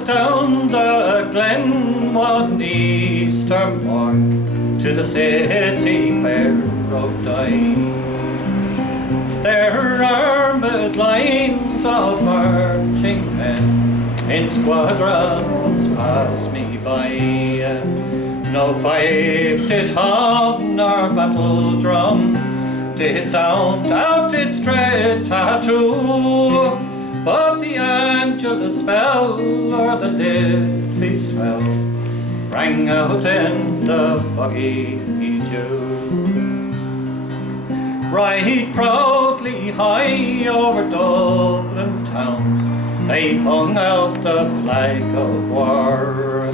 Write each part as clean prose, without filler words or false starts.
'Twas down the glen one Easter morn to the city fair rode I. Their armoured lines of marching men in squadrons passed me by. No fife did hum nor battle drum did sound out its dread tattoo, but the Angelus bell or the Liffey swell rang out in the foggy dew. Right proudly high over Dublin town they hung out the flag of war.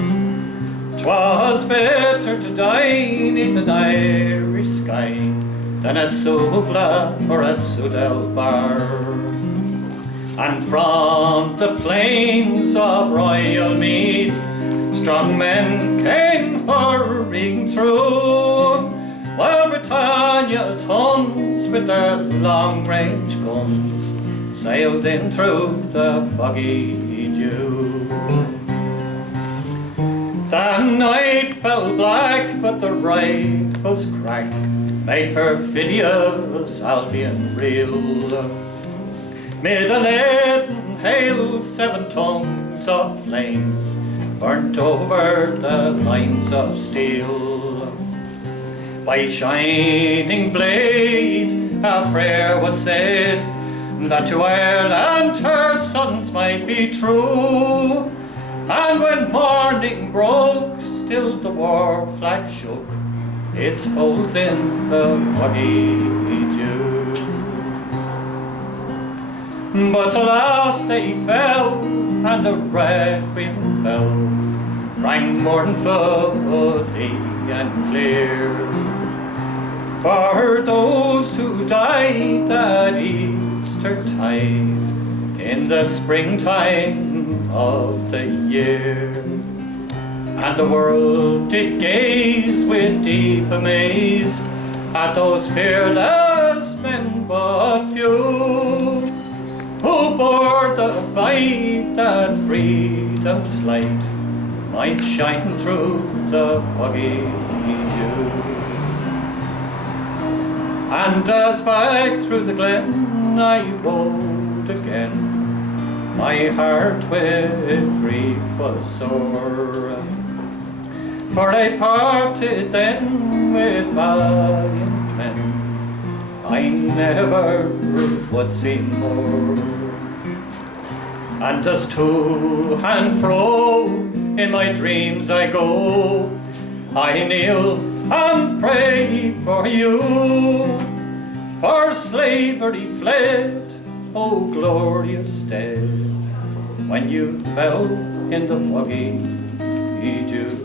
'Twas better to die 'neath an Irish sky than at Suvla or at Sudel Bar. And from the plains of Royal Meath strong men came hurrying through, while Britannia's Huns with their long-range guns sailed in through the foggy dew. The night fell black, but the rifles crack made perfidious Albion reel. Mid a leaden hail 7 tongues of flame burnt over the lines of steel. By shining blade a prayer was said that to Ireland her sons might be true. And when morning broke, still the war flag shook its folds in the foggy dew. But alas, they fell, and the requiem bell rang mournfully and clear for those who died at Eastertide in the springtime of the year. And the world did gaze with deep amaze at those fearless men but few, who bore the fight that freedom's light might shine through the foggy dew. And as back through the glen I rode again, my heart with grief was sore, for I parted then with valiant men I never would see more. And as to and fro in my dreams I go, I kneel and pray for you, for slavery fled, oh glorious day, when you fell in the foggy dew.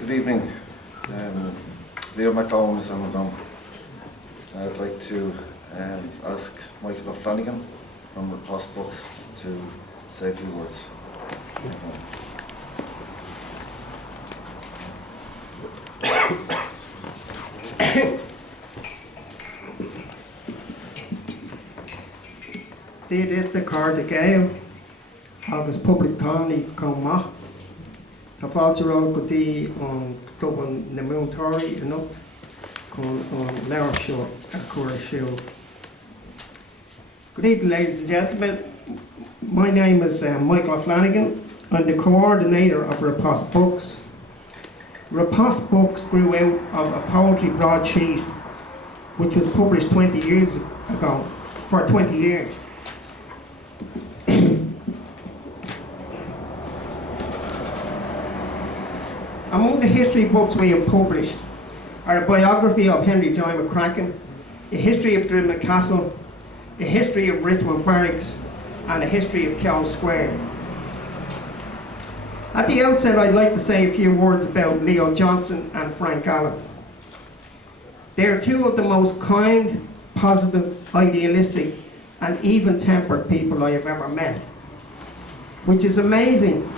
Good evening. Leo McDonald is on the drum. I'd like to ask Michael O'Flanagan from the Post Books to say a few words. Did the card again, August public tony come ma. Ta fáilte go dtí an cluban na Múntóirí anocht chun an leabhar seo a chur siú. Good evening, ladies and gentlemen. My name is Michael O'Flanagan. I'm the coordinator of Riposte Books. Riposte Books grew out of a poetry broadsheet which was published 20 years ago, for 20 years. Among the history books we have published are a biography of Henry John McCracken, a history of Dribna Castle, a history of Richmond Barracks, and a history of Kehoe Square. At the outset, I'd like to say a few words about Leo Johnson and Frank Allen. They are two of the most kind, positive, idealistic, and even-tempered people I have ever met. Which is amazing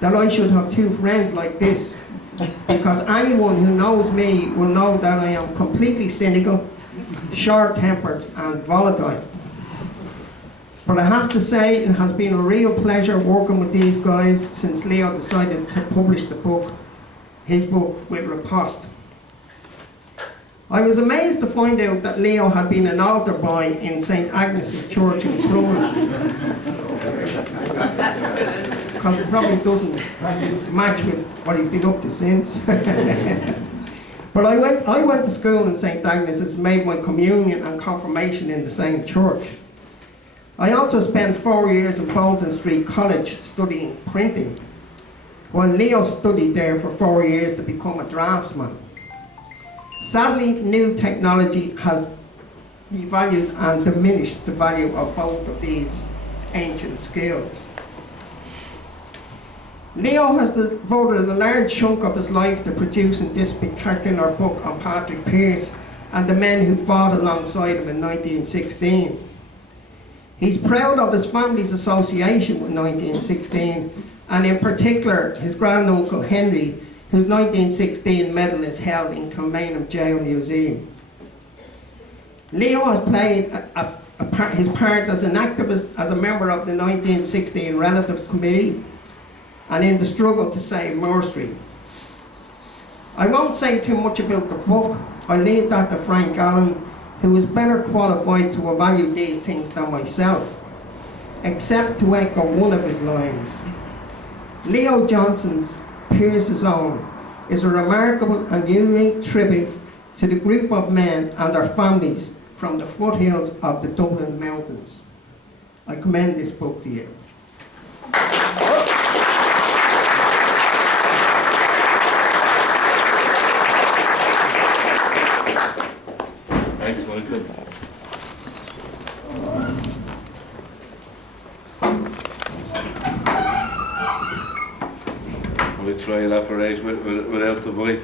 that I should have two friends like this, because anyone who knows me will know that I am completely cynical, short-tempered, and volatile. But I have to say it has been a real pleasure working with these guys since Leo decided to publish his book with Riposte. I was amazed to find out that Leo had been an altar boy in St. Agnes's Church in Clonard. Because it probably doesn't match with what he's been up to since. But I went to school in St. Agnes's and made my communion and confirmation in the same church. I also spent 4 years in Bolton Street College studying printing, while Leo studied there for 4 years to become a draftsman. Sadly, new technology has devalued and diminished the value of both of these ancient skills. Leo has devoted a large chunk of his life to producing this spectacular book on Patrick Pearse and the men who fought alongside him in 1916. He's proud of his family's association with 1916, and in particular his granduncle Henry, whose 1916 medal is held in Kilmainham Jail Museum. Leo has played his part as an activist, as a member of the 1916 Relatives Committee, and in the struggle to save Moore Street. I won't say too much about the book. I'll leave that to Frank Allen, who is better qualified to evaluate these things than myself, except to echo one of his lines. Leo Johnson's Pearse's Own is a remarkable and unique tribute to the group of men and their families from the foothills of the Dublin Mountains. I commend this book to you. Thanks, Michael. We'll try and operate without the mic.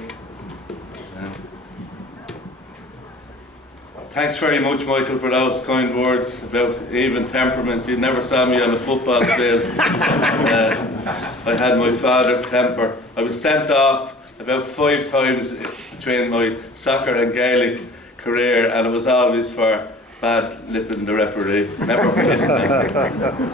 Thanks very much, Michael, for those kind words about even temperament. You never saw me on a football field. I had my father's temper. I was sent off about 5 times between my soccer and Gaelic career, and it was always for bad lipping the referee. Never forgetting that.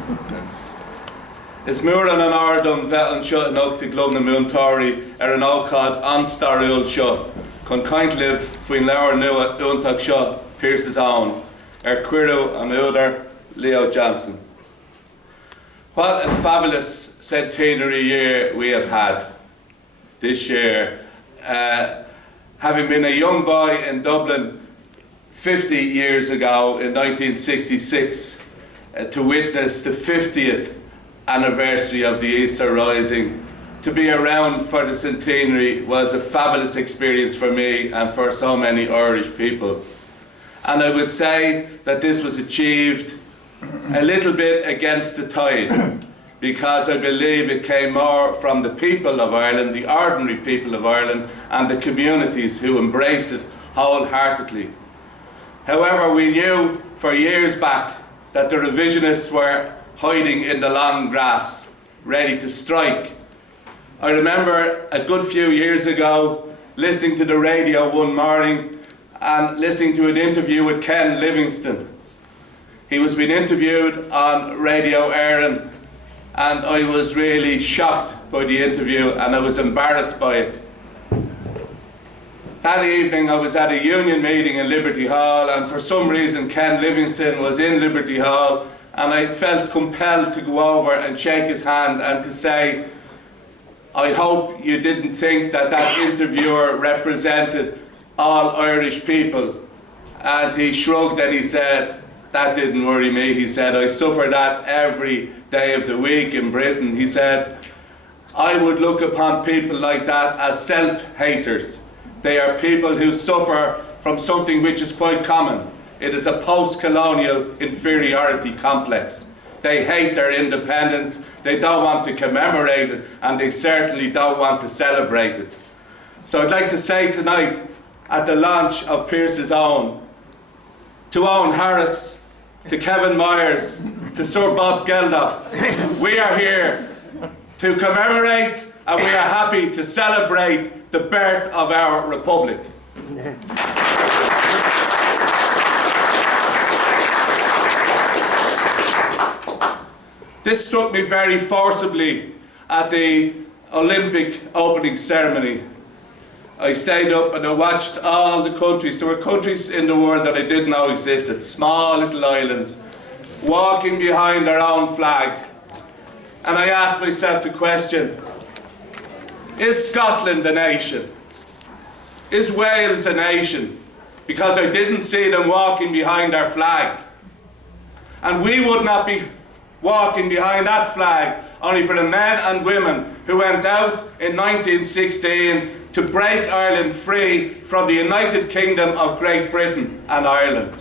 Is mór an ardum bheith seo in Ochtí Glum na Múntóirí an ócáid anstarúil seo, chun caint libh faoin leabhar nua úntaach seo Pearse's Own, cuireadh an údar Leo Johnson. What a fabulous centenary year we have had this year. Having been a young boy in Dublin 50 years ago in 1966 to witness the 50th anniversary of the Easter Rising, to be around for the centenary was a fabulous experience for me and for so many Irish people. And I would say that this was achieved a little bit against the tide, because I believe it came more from the people of Ireland, the ordinary people of Ireland, and the communities who embraced it wholeheartedly. However, we knew for years back that the revisionists were hiding in the long grass, ready to strike. I remember a good few years ago listening to the radio one morning and listening to an interview with Ken Livingstone. He was being interviewed on Radio Éireann, and I was really shocked by the interview and I was embarrassed by it. That evening I was at a union meeting in Liberty Hall, and for some reason Ken Livingstone was in Liberty Hall, and I felt compelled to go over and shake his hand and to say, I hope you didn't think that that interviewer represented all Irish people. And he shrugged and he said, that didn't worry me. He said, I suffer that every day of the week in Britain. He said, I would look upon people like that as self-haters. They are people who suffer from something which is quite common. It is a post-colonial inferiority complex. They hate their independence, they don't want to commemorate it, and they certainly don't want to celebrate it. So I'd like to say tonight, at the launch of Pearse's Own, to Owen Harris, to Kevin Myers, to Sir Bob Geldof, we are here to commemorate and we are happy to celebrate the birth of our republic. This struck me very forcibly at the Olympic opening ceremony. I stayed up and I watched all the countries. There were countries in the world that I didn't know existed, small little islands, walking behind their own flag. And I asked myself the question, is Scotland a nation? Is Wales a nation? Because I didn't see them walking behind their flag. And we would not be walking behind that flag only for the men and women who went out in 1916 to break Ireland free from the United Kingdom of Great Britain and Ireland.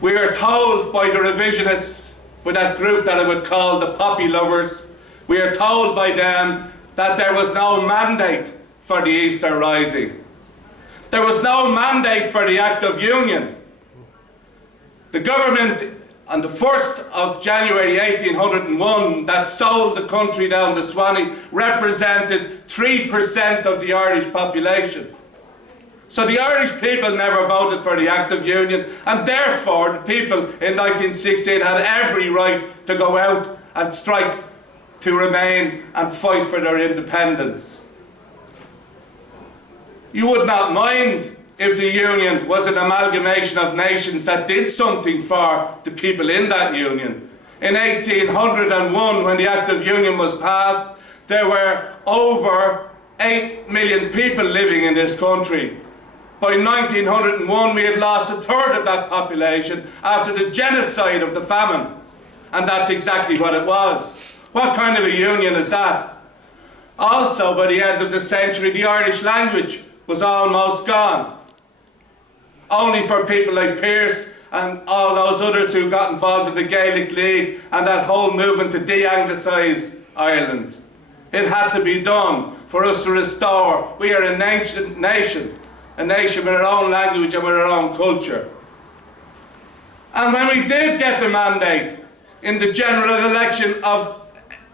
We are told by the revisionists, by that group that I would call the poppy lovers, we are told by them that there was no mandate for the Easter Rising. There was no mandate for the Act of Union. The government on the 1st of January 1801 that sold the country down the Swanee represented 3% of the Irish population. So the Irish people never voted for the Act of Union, and therefore the people in 1916 had every right to go out and strike to remain and fight for their independence. You would not mind if the union was an amalgamation of nations that did something for the people in that union. In 1801, when the Act of Union was passed, there were over 8 million people living in this country. By 1901, we had lost a third of that population after the genocide of the famine. And that's exactly what it was. What kind of a union is that? Also, by the end of the century, the Irish language was almost gone. Only for people like Pearse and all those others who got involved in the Gaelic League and that whole movement to de-anglicise Ireland. It had to be done for us to restore. We are an ancient nation, a nation with our own language and with our own culture. And when we did get the mandate in the general election of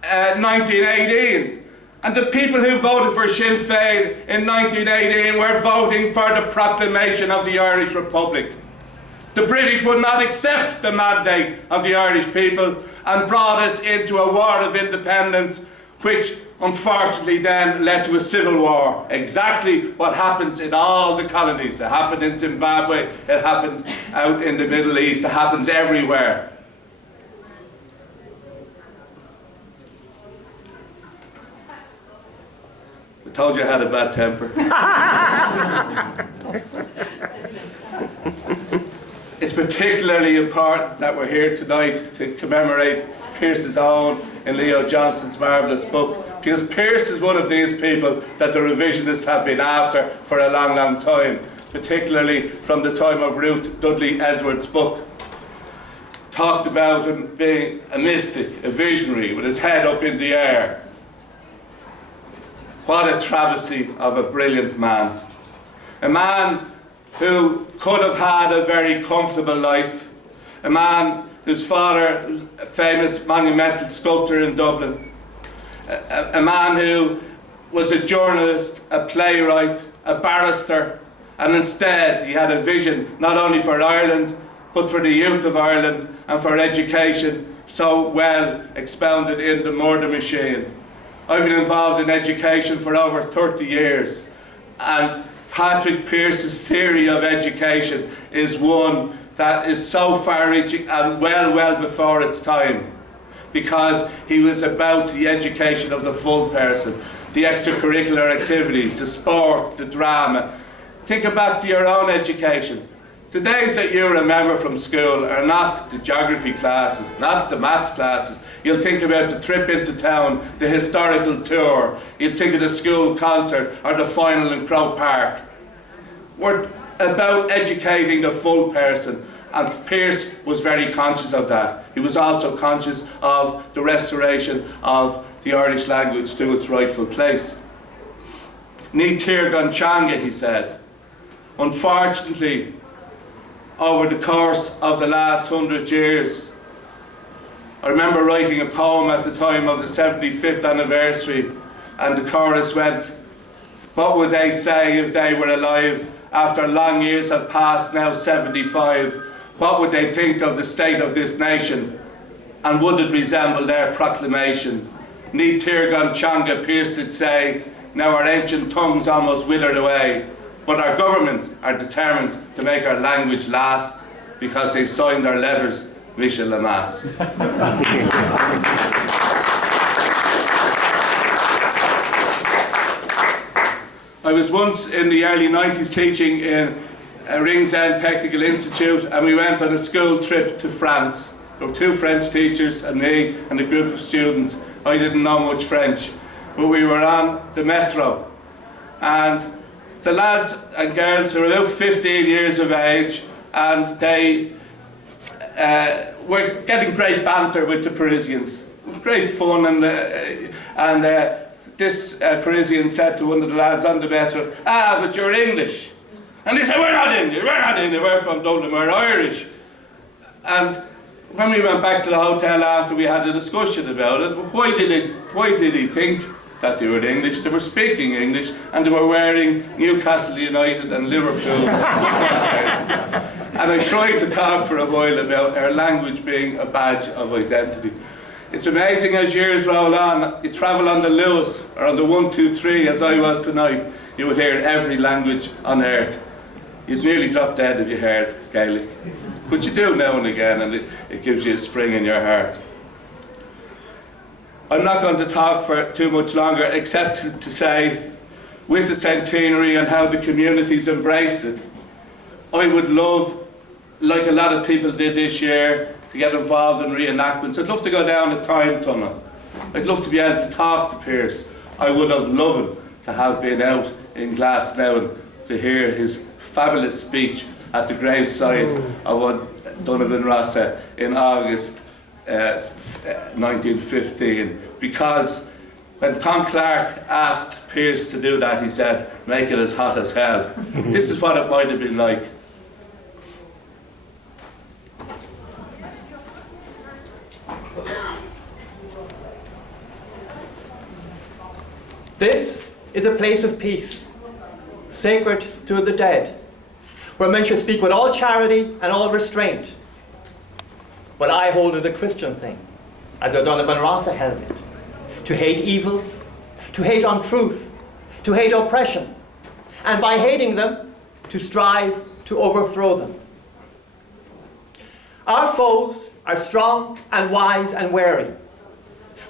1918, and the people who voted for Sinn Féin in 1918 were voting for the proclamation of the Irish Republic. The British would not accept the mandate of the Irish people and brought us into a war of independence, which unfortunately then led to a civil war. Exactly what happens in all the colonies. It happened in Zimbabwe, it happened out in the Middle East, it happens everywhere. I told you I had a bad temper. It's particularly important that we're here tonight to commemorate Pearse's Own in Leo Johnson's marvellous book, because Pearse is one of these people that the revisionists have been after for a long, long time, particularly from the time of Ruth Dudley Edwards' book. Talked about him being a mystic, a visionary, with his head up in the air. What a travesty of a brilliant man. A man who could have had a very comfortable life. A man whose father was a famous monumental sculptor in Dublin. A man who was a journalist, a playwright, a barrister, and instead he had a vision not only for Ireland, but for the youth of Ireland and for education so well expounded in The Murder Machine. I've been involved in education for over 30 years, and Patrick Pearse's theory of education is one that is so far-reaching and well before its time, because he was about the education of the full person, the extracurricular activities, the sport, the drama. Think about your own education. The days that you remember from school are not the geography classes, not the maths classes. You'll think about the trip into town, the historical tour. You'll think of the school concert or the final in Croke Park. We're about educating the full person. And Pearse was very conscious of that. He was also conscious of the restoration of the Irish language to its rightful place. Ní tír gan teanga, he said. Unfortunately, over the course of the last 100 years, I remember writing a poem at the time of the 75th anniversary, and the chorus went, "What would they say if they were alive after long years have passed, now 75? What would they think of the state of this nation? And would it resemble their proclamation? Ní tír gan teanga," Pearse did say, "now our ancient tongues almost withered away. But our government are determined to make our language last, because they signed our letters, Michel Lamas." I was once in the early 90s teaching in Ringsend Technical Institute, and we went on a school trip to France. There were 2 French teachers and me and a group of students. I didn't know much French, but we were on the metro, and the lads and girls were about 15 years of age, and they were getting great banter with the Parisians. It was great fun, and this Parisian said to one of the lads on the metro, "Ah, but you're English." And they said, "We're not English, we're from Dublin, we're Irish." And when we went back to the hotel after, we had a discussion about it. Why did he think that they were English? They were speaking English, and they were wearing Newcastle United and Liverpool football jerseys. And I tried to talk for a while about our language being a badge of identity. It's amazing as years roll on, you travel on the Lewis or on the 123 as I was tonight, you would hear every language on earth. You'd nearly drop dead if you heard Gaelic. But you do now and again, and it gives you a spring in your heart. I'm not going to talk for too much longer, except to say, with the centenary and how the communities embraced it, I would love, like a lot of people did this year, to get involved in reenactments. I'd love to go down a time tunnel. I'd love to be able to talk to Pearse. I would have loved to have been out in Glasnevin to hear his fabulous speech at the graveside of Donovan Rossa in August 1915. Because when Tom Clark asked Pearse to do that, he said, "Make it as hot as hell." This is what it might have been like. This is a place of peace, sacred to the dead, where men should speak with all charity and all restraint. But I hold it a Christian thing, as O'Donovan Rossa held it, to hate evil, to hate untruth, to hate oppression, and by hating them, to strive to overthrow them. Our foes are strong and wise and wary.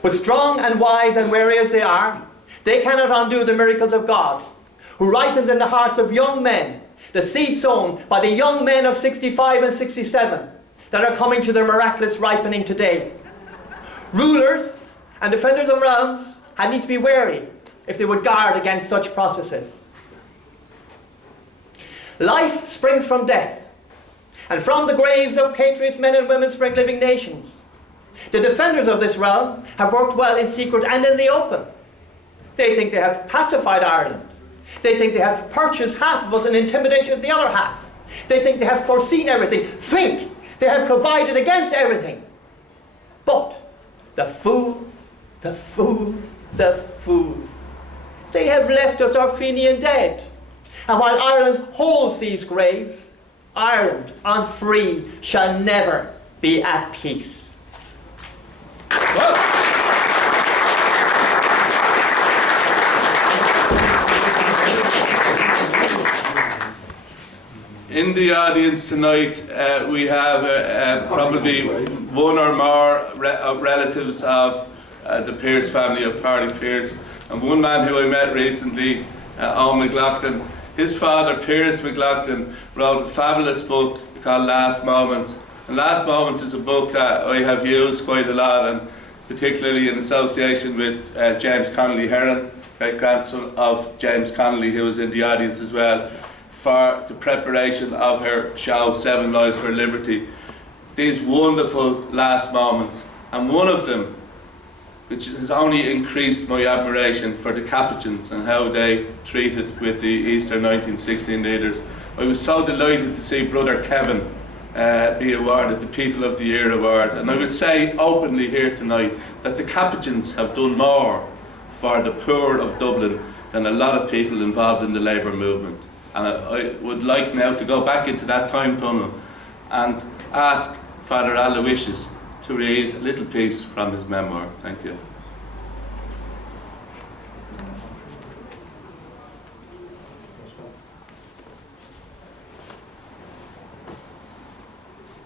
But strong and wise and wary as they are, they cannot undo the miracles of God, who ripens in the hearts of young men, the seed sown by the young men of 65 and 67 that are coming to their miraculous ripening today. Rulers and defenders of realms had need to be wary if they would guard against such processes. Life springs from death, and from the graves of patriots, men and women, spring living nations. The defenders of this realm have worked well in secret and in the open. They think they have pacified Ireland. They think they have purchased half of us and intimidation of the other half. They think they have foreseen everything. Think they have provided against everything. But the fools, the fools, the fools, they have left us our Fenian dead. And while Ireland holds these graves, Ireland, unfree, shall never be at peace. Whoa. In the audience tonight, we have probably one or more relatives of the Pearse family, of Pádraig Pearse. And one man who I met recently, Owen McLaughlin, his father, Pearse McLaughlin, wrote a fabulous book called Last Moments. And Last Moments is a book that I have used quite a lot, and particularly in association with James Connolly Heron, great grandson of James Connolly, who was in the audience as well. for the preparation of her show, 7 Lives for Liberty. These wonderful last moments, and one of them, which has only increased my admiration for the Capuchins and how they treated with the Easter 1916 leaders. I was so delighted to see Brother Kevin be awarded the People of the Year award, and I would say openly here tonight that the Capuchins have done more for the poor of Dublin than a lot of people involved in the labour movement. And I would like now to go back into that time tunnel and ask Father Aloysius to read a little piece from his memoir. Thank you.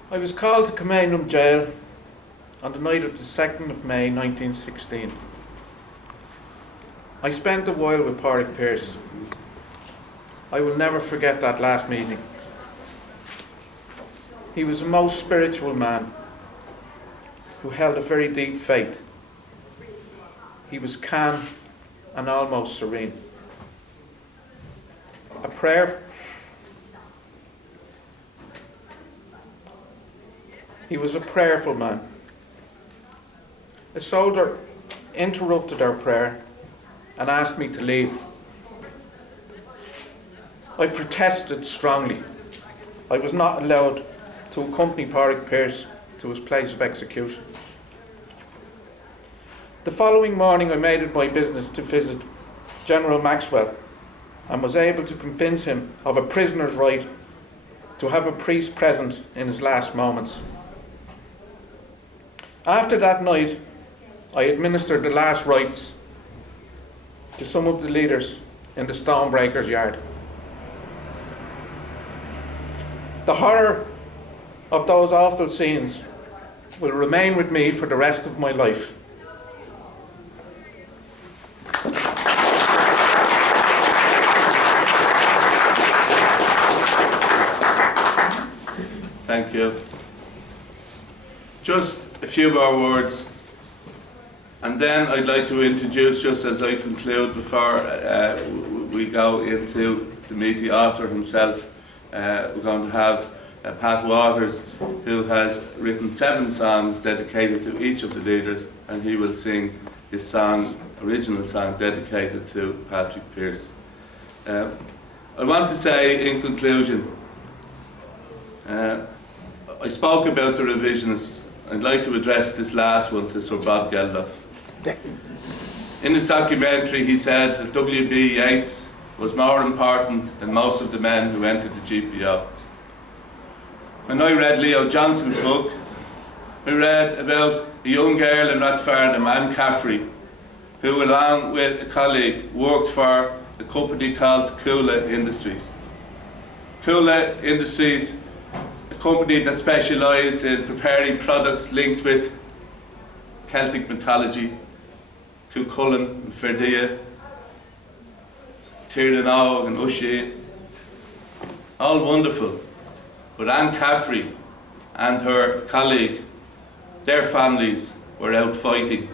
I was called to Commandum Jail on the night of the 2nd of May 1916. I spent a while with Pádraig Pearse. I will never forget that last meeting. He was a most spiritual man who held a very deep faith. He was calm and almost serene. He was a prayerful man. A soldier interrupted our prayer and asked me to leave. I protested strongly. I was not allowed to accompany Pádraig Pearse to his place of execution. The following morning I made it my business to visit General Maxwell and was able to convince him of a prisoner's right to have a priest present in his last moments. After that night, I administered the last rites to some of the leaders in the Stonebreakers' yard. The horror of those awful scenes will remain with me for the rest of my life. Thank you. Just a few more words, and then I'd like to introduce, just as I conclude, before we go into to meet the author himself, we're going to have Pat Waters, who has written 7 songs dedicated to each of the leaders, and he will sing his song, original song dedicated to Pádraig Pearse. I want to say in conclusion, I spoke about the revisionists. I'd like to address this last one to Sir Bob Geldof. In his documentary he said that W.B. Yeats was more important than most of the men who entered the GPO. When I read Leo Johnson's book, I read about a young girl in Rathfarnham, Anne Caffrey, who along with a colleague worked for a company called Kula Industries. Kula Industries, a company that specialised in preparing products linked with Celtic mythology, Cuchulainn and Ferdia, Tirnanog and Usheen, all wonderful. But Anne Caffrey and her colleague, their families were out fighting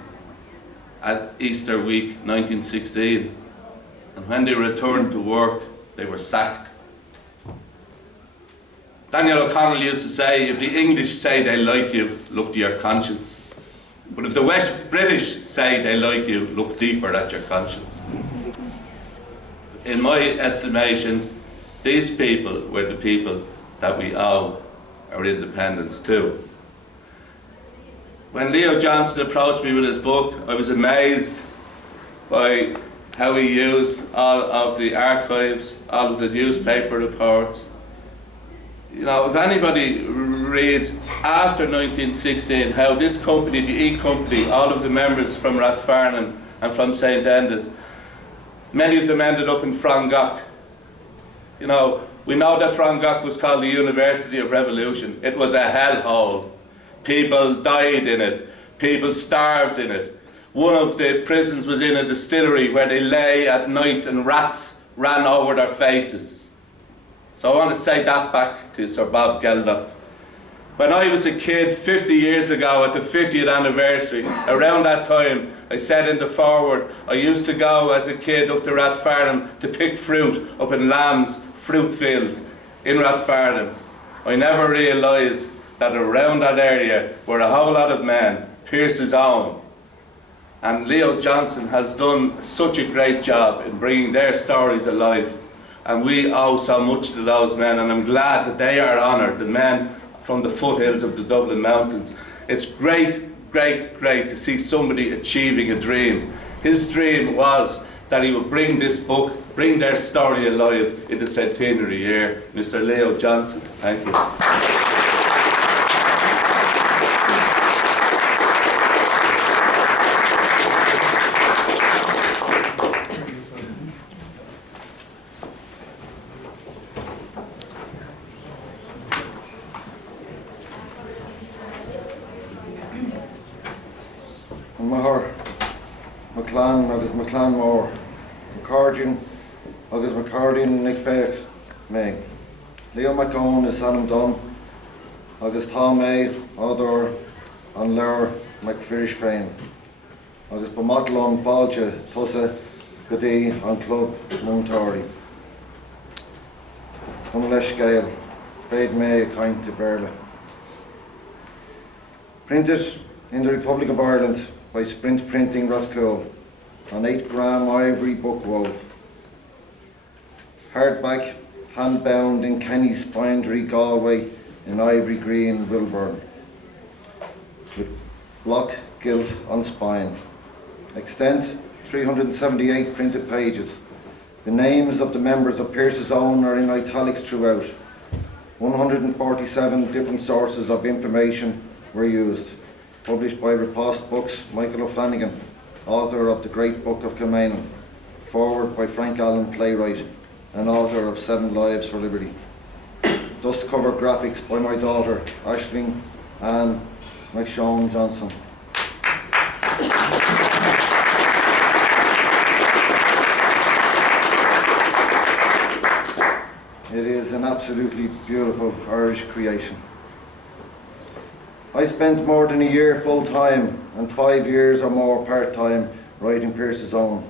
at Easter week 1916, and when they returned to work they were sacked. Daniel O'Connell used to say, if the English say they like you, look to your conscience. But if the West British say they like you, look deeper at your conscience. In my estimation, these people were the people that we owe our independence to. When Leo Johnson approached me with his book, I was amazed by how he used all of the archives, all of the newspaper reports. You know, if anybody reads after 1916 how this company, the E Company, all of the members from Rathfarnham and from St. Enda's, many of them ended up in Frongach. You know, we know that Frongach was called the University of Revolution. It was a hellhole. People died in it. People starved in it. One of the prisons was in a distillery where they lay at night and rats ran over their faces. So I want to say that back to Sir Bob Geldof. When I was a kid 50 years ago at the 50th anniversary, around that time, I said in the foreword, I used to go as a kid up to Rathfarnham to pick fruit up in Lamb's fruit fields in Rathfarnham. I never realised that around that area were a whole lot of men, Pearse's own. And Leo Johnson has done such a great job in bringing their stories alive. And we owe so much to those men, and I'm glad that they are honoured, the men from the foothills of the Dublin Mountains. It's great, great, great to see somebody achieving a dream. His dream was that he would bring this book, bring their story alive in the centenary year. Mr. Leo Johnson, thank you. Mahar, McClan, agus McClan Mór, McCardian, agus McCardian nig féach mé. Leo McCone is anam dom, agus tá mé ádor an leir McFirish féin. Agus bamatlam fáilte tusa go dtí an club Moontári. Come leis scéal, bade mé a caint to Berla. Printed in the Republic of Ireland by Sprint Printing Rathcoole on 8-gram ivory book wove. Hardback, hand-bound in Kenny's Bindery, Galway in ivory green Wilburn, with block gilt on spine. Extent 378 printed pages. The names of the members of Pearse's Own are in italics throughout. 147 different sources of information were used. Published by Riposte Books, Michael O'Flanagan, author of The Great Book of Kilmainham. Forward by Frank Allen, playwright, and author of 7 Lives for Liberty. Dust cover graphics by my daughter, Aisling Ann McShawn Johnson. It is an absolutely beautiful Irish creation. I spent more than a year full-time and 5 years or more part-time writing Pearse's Own.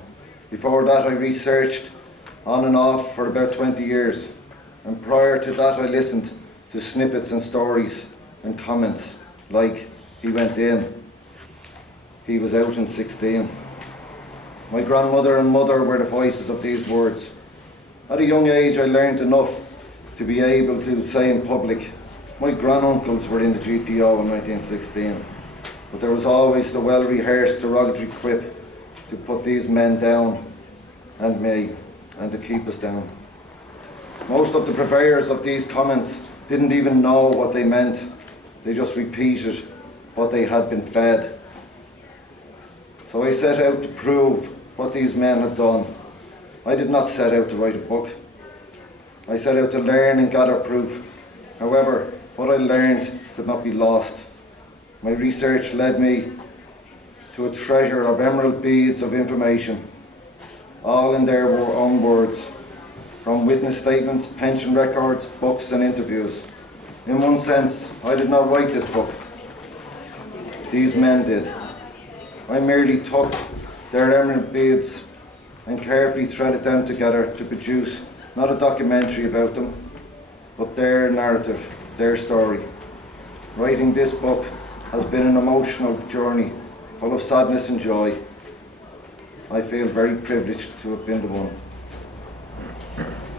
Before that I researched on and off for about 20 years, and prior to that I listened to snippets and stories and comments like, he went in, he was out in 16. My grandmother and mother were the voices of these words. At a young age I learned enough to be able to say in public, my granduncles were in the GPO in 1916, but there was always the well-rehearsed derogatory quip to put these men down, and me, and to keep us down. Most of the purveyors of these comments didn't even know what they meant. They just repeated what they had been fed. So I set out to prove what these men had done. I did not set out to write a book. I set out to learn and gather proof. However, what I learned could not be lost. My research led me to a treasure of emerald beads of information, all in their own words, from witness statements, pension records, books and interviews. In one sense, I did not write this book. These men did. I merely took their emerald beads and carefully threaded them together to produce not a documentary about them, but their narrative, their story. Writing this book has been an emotional journey full of sadness and joy. I feel very privileged to have been the one.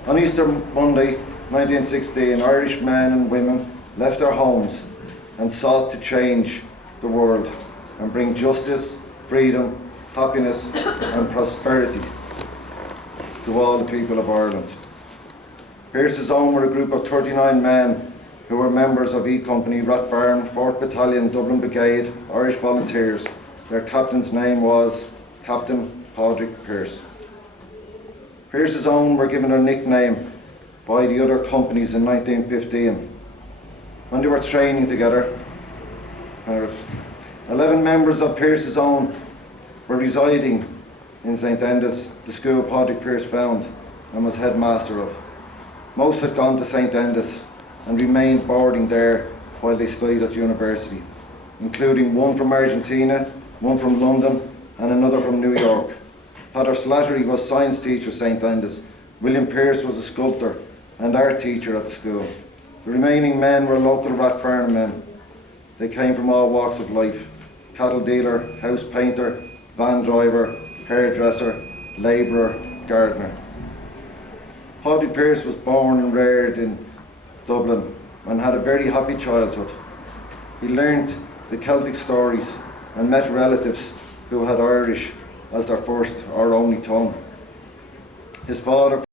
On Easter Monday, 1916, Irish men and women left their homes and sought to change the world and bring justice, freedom, happiness and prosperity to all the people of Ireland. Pearse's Own were a group of 39 men who were members of E Company, Rathfarnham, 4th Battalion, Dublin Brigade, Irish Volunteers. Their captain's name was Captain Padraig Pearse. Pearse's Own were given a nickname by the other companies in 1915. When they were training together, 11 members of Pearse's Own were residing in St Enda's, the school Padraig Pearse found and was headmaster of. Most had gone to St Enda's and remained boarding there while they studied at university, including one from Argentina, one from London, and another from New York. Father Slattery was science teacher at St Andas. William Pearse was a sculptor and art teacher at the school. The remaining men were local Rathfarnham men. They came from all walks of life: cattle dealer, house painter, van driver, hairdresser, labourer, gardener. Paddy Pearse was born and reared in Dublin and had a very happy childhood. He learnt the Celtic stories and met relatives who had Irish as their first or only tongue. His father